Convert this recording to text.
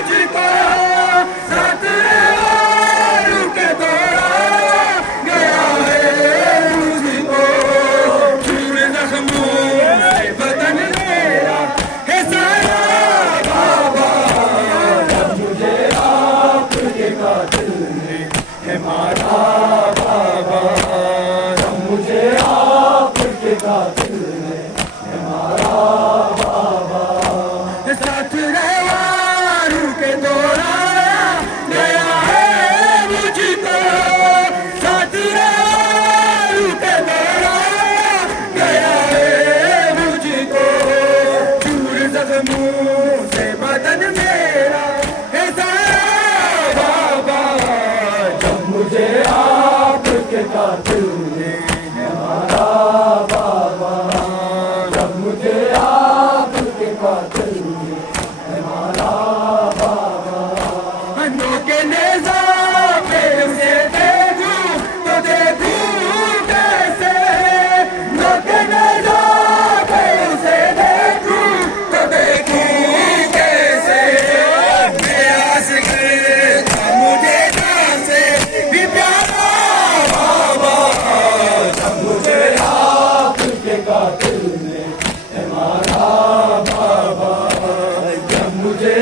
مجھ کو ساتھ رکھ دوڑا گیا ہے مجھ کو چور زخموں سے بدن میرا ہے سارا بابا جب مجھے آپ کے قاتل نے ہے مارا بابا جب مجھے آپ کے قاتل نے ہے مارا بابا ساتھ رہا رک دوڑا گیا ہے مجھ کو ساتھ رہا رک دوڑا گیا ہے مجھ کو چور زخموں سے بدن میرا ہے سارا بابا جب مجھے آپ کے قاتل نے ہے مارا بابا جب مجھے آپ کے قاتل نے ہے مارا بابا انوں کے نیزہ پہ اسے دیکھوں تو دیکھوں کیسے انوں کے نیزہ پہ اسے دیکھوں تو دیکھوں کیسے میرا عاشق تھا مجھے جان سے بھی پیارا بابا جب مجھے آپ کے قاتل نے ہے مارا بابا جب مجھے